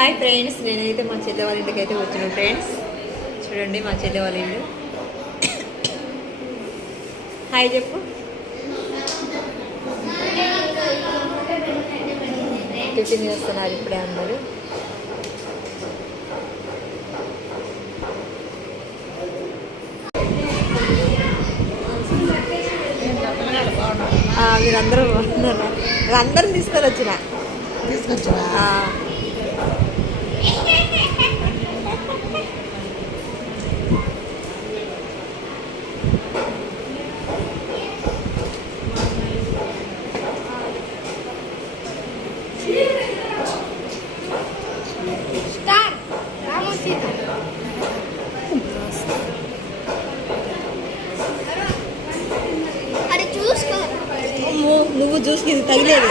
Hi friends, నేనైతే మా చెల్లె వాళ్ళ ఇంటికి అయితే వచ్చాను ఫ్రెండ్స్. చూడండి మా చెల్లె వాళ్ళ ఇల్లు. హాయ్ చెప్పు. టిఫిన్ చేస్తున్నారు ఇప్పుడే అందరూ. మీరందరూ బాగున్నారా? అందరం తీసుకొచ్చా. నువ్వు చూసి ఇది తగిలేదు.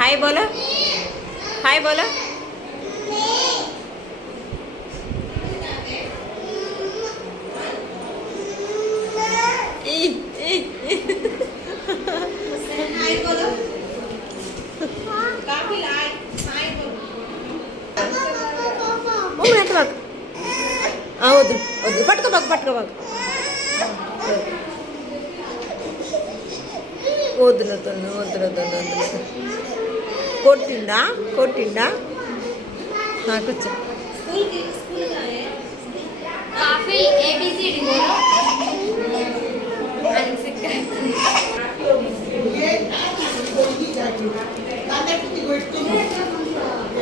हाय बोलो, हाय बोलो. हाय बोलो. काफी लाए हाय बोलो. मम्मी ఎంత బాగా వద్దు వద్దు పట్టుకోబాకు పట్టుకోబాకు వద్దులతోను వద్దులతోను వద్దులతో. కొట్టిండా కొట్టిండా కూర్చో.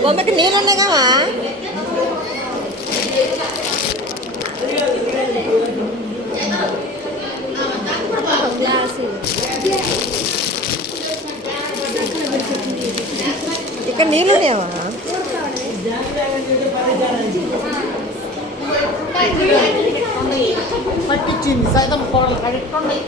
బొమ్మకి నీళ్ళున్నాయి కావా? ఇక్కడ నీళ్ళున్నావా? పట్టించింది సైతం కడుక్కోండి.